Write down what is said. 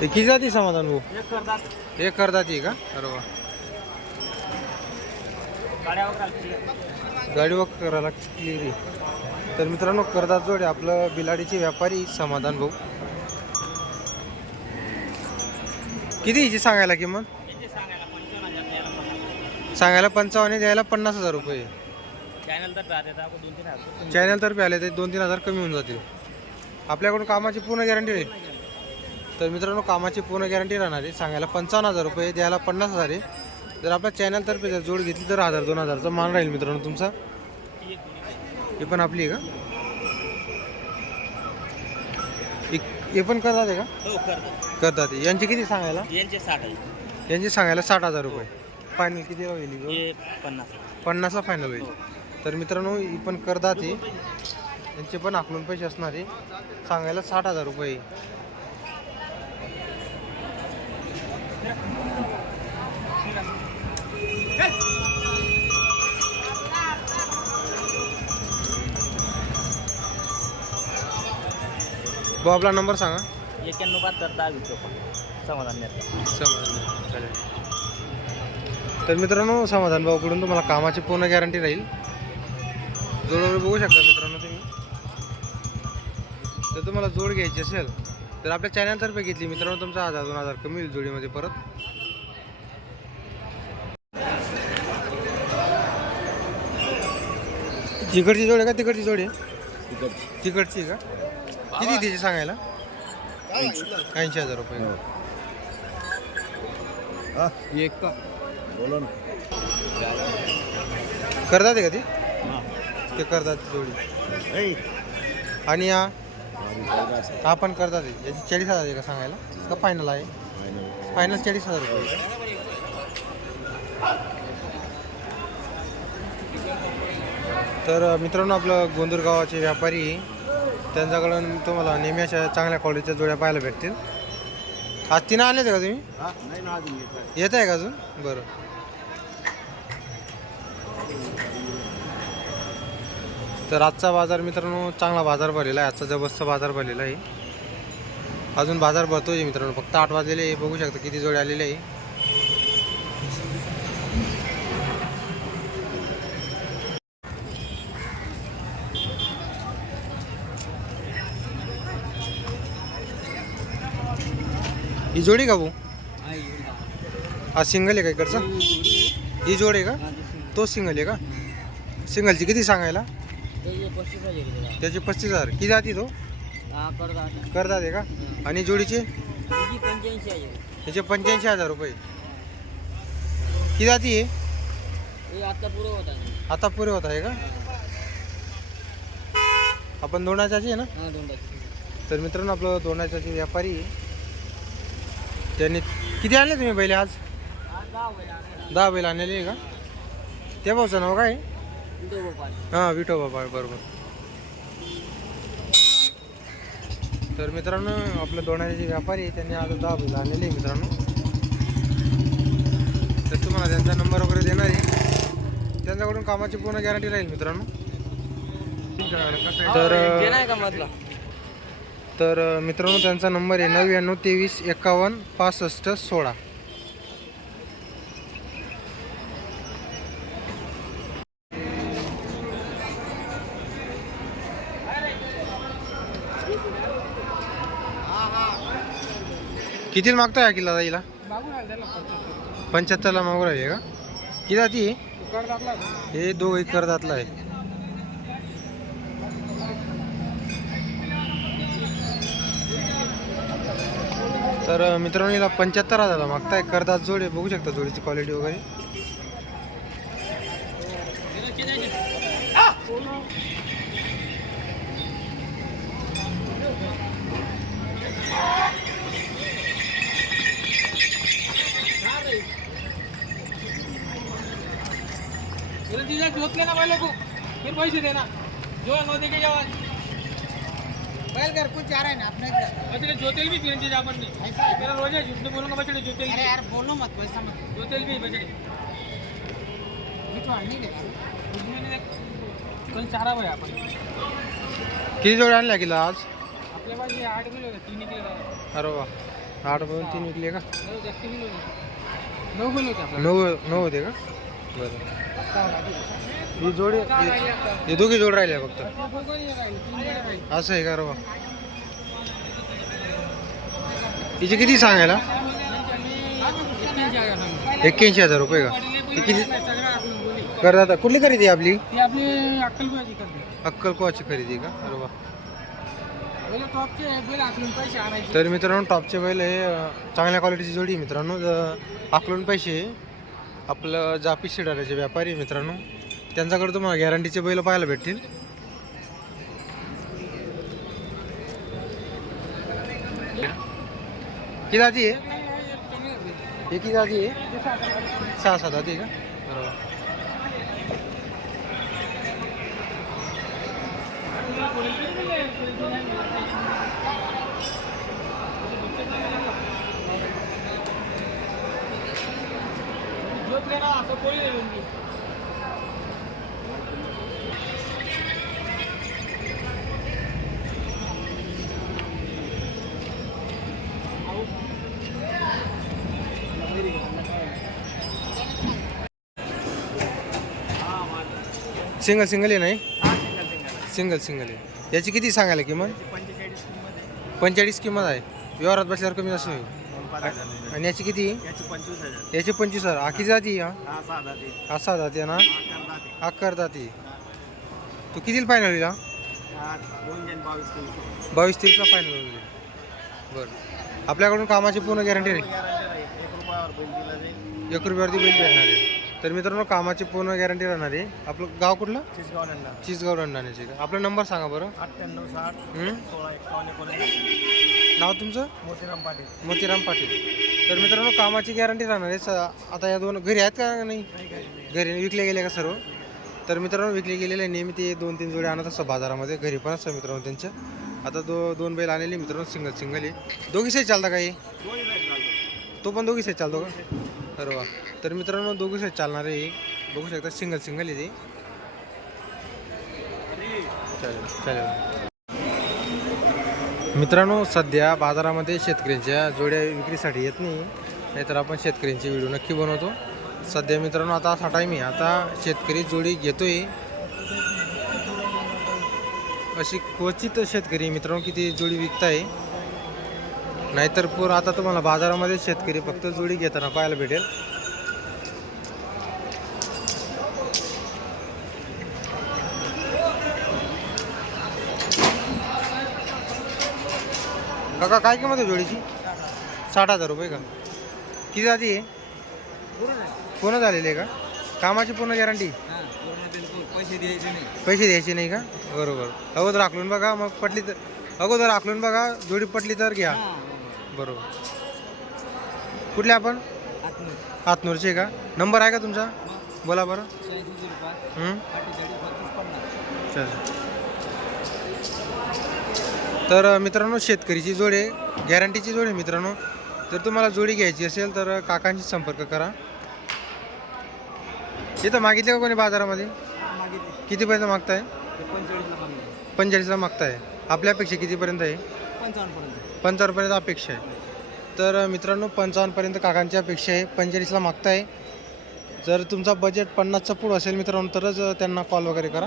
किती जाती समाधान भाऊ? एक करतात. करतात ही का? अरे वा. गाड्यावर घालते गाडी वक करायला क्लिअर तर मित्रांनो करदात जोड. आहे आपलं बिलाडीचे व्यापारी समाधान भाऊ. किती हिची सांगायला किंमत? सांगायला? पंचावन्न द्यायला पन्नास हजार रुपये. चॅनल तर राहते तर आपण दोन तीन हजार चॅनलतर्फे आले ते दोन तीन हजार कमी होऊन जातील. आपल्याकडून कामाची पूर्ण गॅरंटी राहील तर मित्रांनो कामाची पूर्ण गॅरंटी राहणार आहे. सांगायला पंचावन्न हजार रुपये द्यायला पन्नास हजार आहे. जर आपल्या चॅनलतर्फे जर जोड घेतली तर हजार दोन हजारचा माल राहील मित्रांनो तुमचा. हे पण आपली आहे का? हे पण करतात आहे का? हो करतात. हे. यांचे किती सांगायला? यांचे साठ यांचे सांगायला साठ हजार रुपये. फायनल किती होईल ही? हे पन्नास. पन्नासला फायनल होईल. तर मित्रांनो ही पण करतात हे. यांचे पण आकलून पैसे असणार आहे. सांगायला साठ हजार रुपये. भाऊ आपला नंबर सांगा. एक्क्याण्णव बहात्तर दहा वीस रुपये समाधान मिळतं समाधान. चालेल तर मित्रांनो समाधान भाऊकडून तुम्हाला कामाची पूर्ण गॅरंटी राहील. जोड वगैरे बघू शकता मित्रांनो तुम्ही. तर तुम्हाला जोड घ्यायची असेल तर आपल्या चॅनलतर्फे घेतली. मित्रांनो तुमचा हजार दोन हजार कमी होईल जोडीमध्ये परत. तिकडची जोड आहे का? तिकडची जोड आहे? तिकडची. का? किती तिची सांगायला? ऐंशी हजार रुपये. एक का? बोला ना. करतात का ती? ते करतात जोडी. आणि हा? हा पण करतात. याची चाळीस हजार आहे का सांगायला? का फायनल आहे? फायनल चाळीस हजार रुपये. तर मित्रांनो आपलं गोंदूर गावाचे व्यापारी त्यांच्याकडून तुम्हाला नेहमी अशा चांगल्या क्वालिटीच्या जोड्या पाहायला भेटतील. आज तिनं आणले का तुम्ही? येत आहे. आहे का अजून? बरं. तर आजचा बाजार मित्रांनो चांगला बाजार भरलेला आहे. आजचा जबरदस्त बाजार भरलेला आहे. अजून बाजार भरतोय मित्रांनो. फक्त आठ वाजलेले आहे. बघू शकता किती जोडे आलेले आहे. ही जोडी का भाऊ? हा सिंगल आहे का इकडचा? ही जोड आहे. का? तो सिंगल. आहे का? सिंगलची किती सांगायला? त्याचे पस्तीस हजार किती जाती तो? हा करतात आहे का? आणि जोडीचे? त्याचे पंच्याऐंशी हजार. रुपये. किती जाती आहे हे आता पुरं होता आता पुरे होत आहे का? आपण दोनाच्याची आहे ना? हा तर मित्रांनो आपलं दोनाच्याचे व्यापारी आहे. त्यांनी किती आणले तुम्ही पहिले आज? दहा बैल आणलेले आहे का? त्या भाऊचं नाव काय? हां विठो बाबा बरोबर. तर मित्रांनो आपलं दोनाचे जे व्यापारी आहे त्यांनी आज दहा बैल आणलेले मित्रांनो. तर तुम्हाला त्यांचा नंबर वगैरे देणार आहे. त्यांच्याकडून कामाची पूर्ण गॅरंटी राहील मित्रांनो. तर नाही का मधला? तर मित्रांनो त्यांचा नंबर आहे नव्याण्णव तेवीस एकावन्न पासष्ट सोळा. किती मागताय हा किल्ला हिला पंच्याहत्तरला मागू राहिली का? किती आहे? हे दो एक करदातला आहे. तर मित्रांनो याला पंच्याहत्तर हजार मागताय. करदात जोड आहे. बघू शकता जोडीची क्वालिटी वगैरे. जोतले ना पहले को फिर पैसे देना जो नो दे के जावा बैल घर कुछ जा रहा है ना अपने बचड़े जोतेल भी फिर इंतजाम अपन ने मेरा रोज है झूठ नहीं बोलूंगा बचड़े जोतेल अरे यार बोलो मत वैसा मत। जोतेल भी बचड़े मिठू नहीं देगा उसमें ने कल चारा भाई अपन किती जोड्या आणल्या किल्ला आज आपल्या पास ये आठ किलो होते तीन निकले दादा अरे वा आठ मधून तीन विकले का जास्त किलो नाही. नऊ किलो होते आपल्याला. नऊ नऊ होते का बरं ही जोडी हे दोघी जोड राहिले फक्त. असं आहे का रवा हिचे किती सांगायला? एक्क्याऐंशी हजार रुपये का? ती किती सगळं आपण कुठली खरेदी आहे आपली? अक्कलकोवाची खरेदी का? अरे वा. तर मित्रांनो टॉपचे बैल हे चांगल्या क्वालिटीची जोडी मित्रांनो. ज- आकलून पैसे आपलं जापी शिडाऱ्याचे व्यापारी मित्रांनो. त्यांच्याकडे तुम्हाला गॅरंटीचे बैल पाहायला भेटतील. किती जाती आहे? एक किती जाती आहे? सहा सात जाती आहे का? बरोबर. झोपले सिंगल सिंगल आहे नाही? सिंगल सिंगल आहे. याची किती सांगायला किंमत? पंचेचाळीस किंमत आहे. व्यवहारात बसल्यावर कमी जास्त होईल. आणि याची किती? याची पंचवीस हजार. याची पंचवीस हजार. आखी जाती हा? हा सहा असा जाते ना? अकरा जाते. अक्कर जाती. तू कितीला फायनल होईल हा? आठ दोन जण बावीस किलो बावीस तेवीसला फायनल होईल. बरं. आपल्याकडून कामाची पूर्ण गॅरंटी राहील एक रुपयावर बिल दिला जाईल. एक रुपयावरती बिल भेटणार आहे. तर मित्रांनो कामाची पूर्ण गॅरंटी राहणार आहे. आपलं गाव कुठलं? चिसगाव नंदा चिसगाव आपला नंबर सांगा बरं. अठ्ठ्याण्णव साठ? सोळा एकावन्न एकोणीस नाव तुमचं? मोतीराम पाटील. मोतीराम पाटील. तर मित्रांनो कामाची गॅरंटी राहणार आहे. स- आता या दोन घरी आहेत का नाही? घरी विकले गेले का सर्व? तर मित्रांनो विकले गेलेले. नेहमी ते दोन तीन जोडे आणत असतात बाजारामध्ये. घरी पण असतात मित्रांनो त्यांच्या आता दो दोन बैल आलेले मित्रांनो सिंगल सिंगल आहे. दोघी साईड चालता काही तो पण दोघी साईड चालतो का? अरे वा. तर मित्रांनो दोघी साईड चालणार आहे बघू शकता सिंगल सिंगल आहे ते. चालेल चालेल. मित्रांनो सध्या बाजारामध्ये शेतकऱ्यांच्या जोड्या विक्रीसाठी येत नाही. नाहीतर आपण शेतकऱ्यांचे व्हिडिओ नक्की बनवतो. सध्या मित्रांनो आता असा टाईम आहे. आता शेतकरी जोडी घेतोय. अशी क्वचित शेतकरी मित्रांनो किती जोडी विकताय. नाहीतर पूर आता तुम्हाला बाजारामध्ये शेतकरी फक्त जोडी घेताना पाहायला भेटेल. काका काय किंमत आहे जोडीची? साठ हजार रुपये का? किती जाती आहे? पूर्ण झालेली आहे का? कामाची पूर्ण गॅरंटी पैसे द्यायचे नाही पैसे द्यायचे नाही का? बरोबर. अगोदर आखलून बघा मग पटली तर अगोदर आखलून बघा जोडी पटली तर घ्या. बरोबर. कुठले आपण? हातनूरचे का? नंबर आहे का तुमचा? बोला बरं? चल तर मित्रांनो शेतकरीची जोडे गॅरंटीची जोड आहे मित्रांनो. जर तुम्हाला जोडी घ्यायची असेल तर काकांशी संपर्क करा. इथं मागितले का कोणी बाजारामध्ये? कितीपर्यंत मागताय? पंचेचाळीसला मागताय. आपल्यापेक्षा कितीपर्यंत आहे? पंचावन्नपर्यंत अपेक्षा आहे. तर मित्रांनो पंचावन्नपर्यंत काकांची अपेक्षा आहे. पंचेचाळीसला मागताय. जर तुमचा बजेट पन्नासचा पुढं असेल मित्रांनो तरच त्यांना कॉल वगैरे करा.